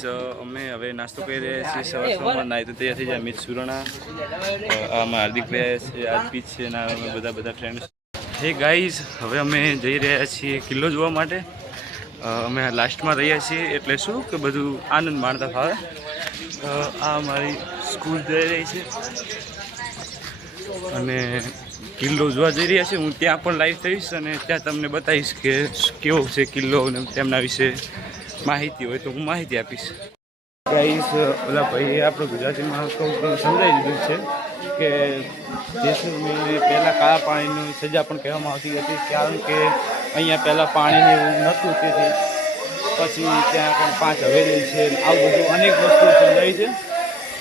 અમે હવે નાસ્તો કરી રહ્યા છીએ સવારમાં નાઈ તો તૈયાર થઈ જાય અમિત સુરાણા આમાં હાર્દિક રહ્યા છે આરપી છે ના અમે બધા ફ્રેન્ડ્સ હે ગાઈઝ હવે અમે જઈ રહ્યા છીએ કિલ્લો જોવા માટે અમે લાસ્ટમાં રહ્યા છીએ એટલે શું કે બધું આનંદ માણતા ફાવે આ અમારી સ્કૂલ જઈ રહી છે અને કિલ્લો જોવા જઈ રહ્યા છે હું ત્યાં પણ લાઈવ થઈશ અને ત્યાં તમને બતાવીશ કે કેવો છે કિલ્લો અને તેમના વિશે માહિતી હોય તો હું માહિતી આપીશ ગાઈસ ઓલા ભાઈએ આપણે ગુજરાતીમાં સમજાવી દીધું છે કે જેસલમેર પહેલાં કાળા પાણીની સજા પણ કહેવામાં આવતી હતી કારણ કે અહીંયા પહેલાં પાણીને એવું નહોતું તેથી પછી ત્યાં પણ 5 હવેલી છે આવું બધું અનેક વસ્તુ સમજાવી છે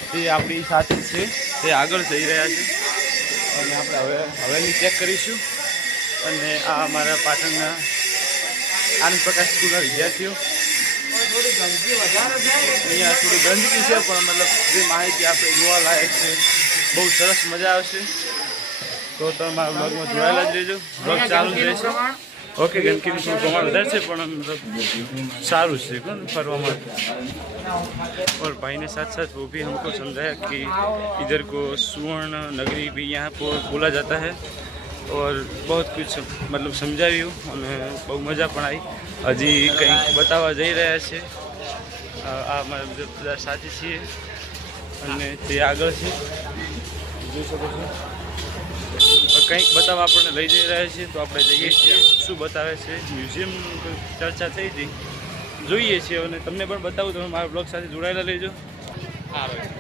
તે આપણી સાથે છે તે આગળ જઈ રહ્યા છે અને આપણે હવે હવેલી ચેક કરીશું અને આ અમારા પાટણના આનંદ પ્રકાશ સ્કૂલના વિદ્યાર્થીઓ અહીંયા થોડી ગંદકી છે પણ મતલબ જે માહિતી આપણે જોવા લાયક છે બહુ સરસ મજા આવશે તો તમે મારા બ્લોગમાં જોડાયેલા જ રહેજો બ્લોગ ચાલુ જ રહેશે ओके गंदकीનું થોડું પ્રમાણ વધારે છે પણ મતલબ સારું છે કોણ ફરવા માટે और भाई ने साथ साथ वो भी हमको समझाया कि इधर को सुवर्ण नगरी भी यहाँ पर बोला जाता है और बहुत कुछ मतलब समझाव्યું અને બહુ મજા પણ આવી હજી કંઈક બતાવવા જઈ રહ્યા છે આ મારા બધા સાથી છીએ અને તે આગળ છે જોઈ શકો છો કંઈક બતાવવા આપણને લઈ જઈ રહ્યા છીએ તો આપણે જઈએ છીએ શું બતાવે છે મ્યુઝિયમ ચર્ચા થઈ હતી જોઈએ છીએ અને તમને પણ બતાવું તમે મારા બ્લોગ સાથે જોડાયેલા રહેજો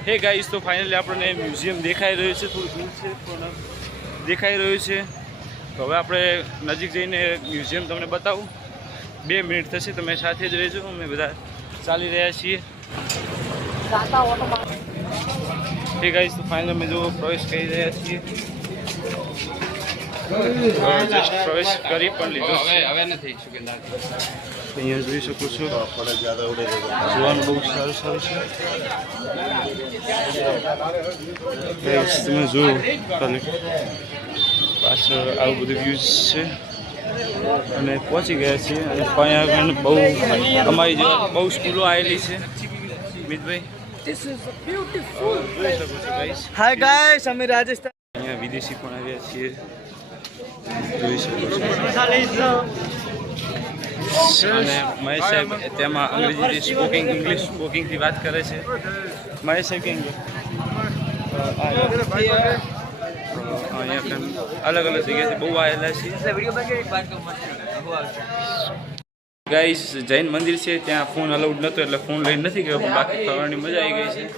હે ગાઈસ તો ફાઇનલી આપણને મ્યુઝિયમ દેખાઈ રહ્યું છે થોડું દૂર છે પણ દેખાઈ રહ્યું છે તો હવે આપણે નજીક જઈને મ્યુઝિયમ તમને બતાવું 2 મિનિટ થશે તમે સાથે જ રહેજો અમે બધા ચાલી રહ્યા છીએ હે ગાઈસ તો ફાઇનલી અમે જો પ્રવેશ કરી રહ્યા છીએ જસ્ટ પ્રવેશ કરી પણ લીધો હવે નથી અહીંયા જોઈ શકો છો જોવાનું બહુ સારું છે તમે જોયું ખાલી પાછળ આવું બધું વ્યૂઝ છે અને પહોંચી ગયા છીએ અને અહીંયા આગળ બહુ અમારી જેવા બહુ સ્કૂલો આવેલી છે મિતભાઈ હાય ગાઈસ અમે રાજસ્થાન અહીંયા વિદેશી પણ આવ્યા છીએ જોઈ શકો છો અને મહેશ સાહેબ તેમાં અંગ્રેજી ઇંગ્લિશ સ્પોકિંગથી વાત કરે છે મહેશ સાહેબ કેમ અહીંયા અલગ અલગ જગ્યાથી બહુ આવેલા છે ગાઈસ જૈન મંદિર છે ત્યાં ફોન અલાઉડ નહોતો એટલે ફોન લઈને નથી ગયો પણ બાકી ફરવાની મજા આવી ગઈ છે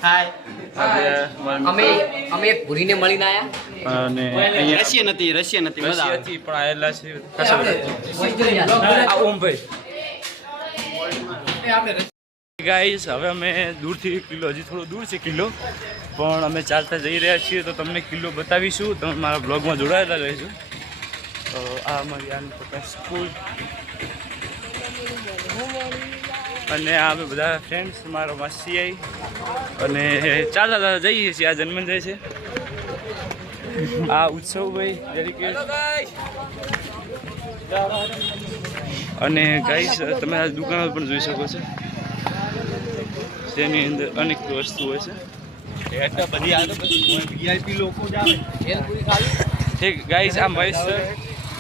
અમે એક ભૂરીને મળીને આયા અને અહીંયા રશિયન હતી મજા હતી પણ આવેલા છે ઓમભાઈ ગાઈસ હવે અમે દૂરથી કિલ્લો હજી થોડો દૂર છે કિલ્લો પણ અમે ચાલતા જઈ રહ્યા છીએ તો તમને કિલ્લો બતાવીશું તમે મારા બ્લોગમાં જોડાયેલા રહેજો તો આ અમારી આનંદ પ્રકાશ સ્કૂલ અને આ અમે બધા ફ્રેન્ડ્સ મારો માસી આવી અને ચાલતા જઈએ છીએ આ જન્મજય છે આ ઉત્સવભાઈ તરીકે અને ગાઈસ તમે આ દુકાનો પણ જોઈ શકો છો તેની અંદર અનેક વસ્તુ હોય છે એટલા બધી આ તો વીઆઈપી લોકો જ આવે ઠીક ગાઈસ આ મહેશ સર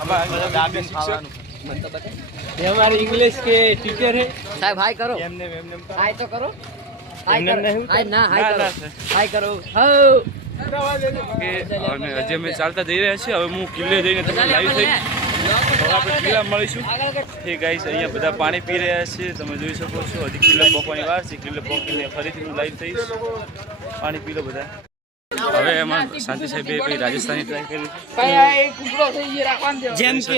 અમારા દાબી શિક્ષક ये हमारे इंग्लिश के टीचर है साहब हाय करो हाय तो करो हाय ना हाय करो અને હજી અમે ચાલતા જઈ રહ્યા છીએ હવે હું કિલ્લે જઈને તમને લાઈવ થઈ હવે આપણે કિલ્લા મળીશું એ ગાઈસ અહીંયા બધા પાણી પી રહ્યા છે તમે જોઈ શકો છો હજી કિલ્લો પોકવાની વાર છે કિલ્લો પોકીને ફરીથી હું લાઈવ થઈશ પાણી પી લો બધા હવે એમાં શાંતિ સાહેબે કોઈ રાજસ્થાની ટ્રાય કરી જેમ કે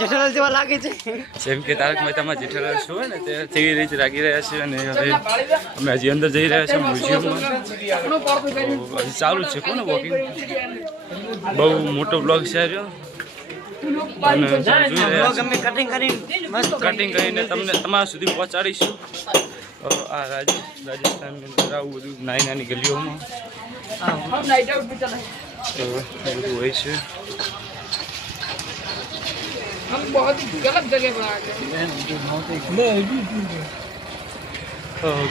જેઠાલાલ જેવા લાગે છે જેમ કે તારક મહેતામાં જેઠાલાલ શો હોય ને તેવી રીતે લાગી રહ્યા છે અને હવે અમે હજી અંદર જઈ રહ્યા છીએ મ્યુઝિયમમાં હજી ચાલુ જ છે કોને વોકિંગ બહુ મોટો બ્લોગ છે રહ્યો અને જોઈ રહ્યા કટિંગ કરીને તમને તમારા સુધી પહોંચાડીશું આ રાજસ્થાનની અંદર આવું બધું નાની નાની ગલીઓમાં બધું હોય છે हम बहुत गलत जगह पर आ गए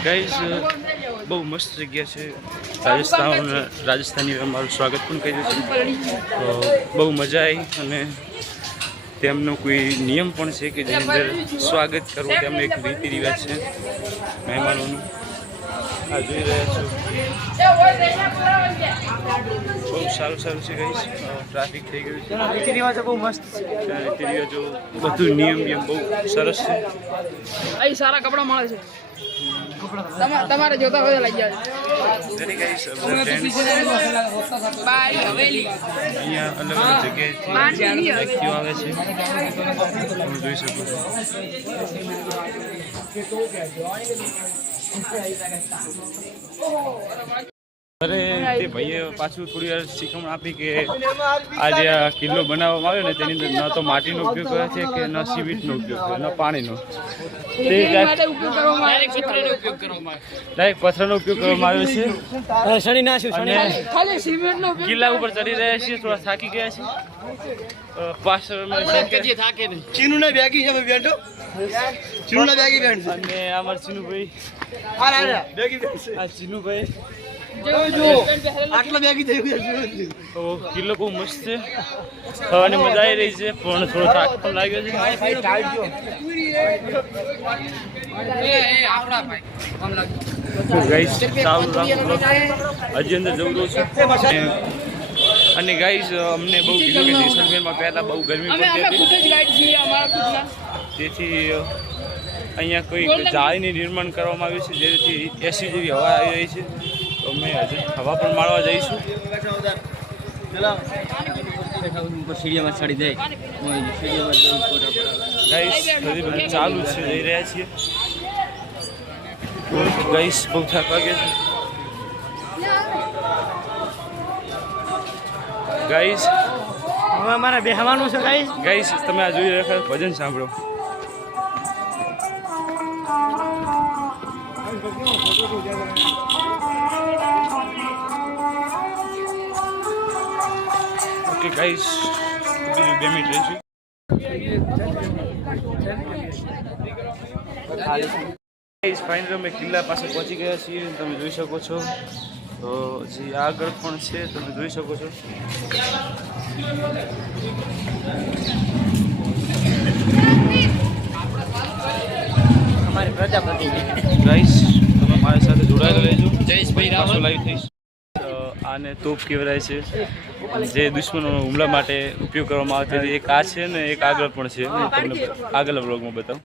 ગાઈઝ બહુ મસ્ત જગ્યા છે. રાજસ્થાની અમારું સ્વાગત પણ કર્યું છે. તો બહુ મજા આવી અને તેમનો કોઈ નિયમ પણ છે કે જેની અંદર સ્વાગત કરવું તેમનો એક રીતિ રિવાજ છે મહેમાનોનું. આ જોઈ રહ્યા છો બહુ સારું છે ગાઈસ. ટ્રાફિક થઈ ગયું છે. રીતિ રિવાજો બહુ મસ્ત છે. રીતિ રિવાજો બધું નિયમ બહુ સરસ છે. અહીં સારા કપડાં મળે છે. તમારે જોતા હોય લઈ જાય. અહીંયા અલગ અલગ જગ્યાએથી વ્યક્તિઓ આવે છે. તમે જોઈ શકો છો. અરે તે ભાઈએ પાછું થોડી વાર શીખવણ આપી કે આજે આ કિલ્લો બનાવવામાં આવ્યો ને તેની અંદર ન તો માટીનો ઉપયોગ કરે છે કે ન સિમેન્ટનો ઉપયોગ કરે ન પાણીનો. તે ડાયરેક્ટ પથ્થરનો ઉપયોગ કરવામાં આવ્યો છે. અને કિલ્લા ઉપર ચડી રહ્યા છીએ. થોડા થાકી ગયા છીએ. પાછળ અને અમારા ચીનુભાઈ તો કિલ્લો બહુ મસ્ત છે અને મજા આવી રહી છે પણ થોડો થાક પણ લાગ્યો છે. ગાઈસ હજી અંદર જવું છે. અને ગાઈસ અમને બહુ કીધું કે જેસલમેરમાં પહેલાં બહુ ગરમી પડતી હતી તેથી અહીંયા કોઈ જાળીનું નિર્માણ કરવામાં આવ્યું છે જેથી એસી જેવી હવા આવી રહી છે. તો અમે હજુ હવા પણ માણવા જઈશું. ગાઈસ હજી બધું ચાલુ છે. જઈ રહ્યા છીએ. ગાઈસ બહુ થાક વાગે છે. ગાઈસ હવે અમારે બેહવાનું છે ગાઈસ તમે આ જોઈ રહ્યા ભજન સાંભળો. ઓકે ગાઈસ બીજું 2 મિનિટ રહીશું. ગાઈસ ફાઇનલી અમે કિલ્લા પાસે પહોંચી ગયા છીએ. તમે જોઈ શકો છો. તો હજી આગળ પણ છે. તમે જોઈ શકો છો. અમારી પ્રજાપતિ ગાઈસ તમે મારી સાથે જોડાયેલા રહેજો. જયેશભાઈ લાઈવ થઈશ. આને તોપ કહેવાય છે જે દુશ્મનો હુમલા માટે ઉપયોગ કરવામાં આવતી હતી. એક આ છે ને એક આગળ પણ છે. હું તમને આગળના બ્લોગમાં બતાવું.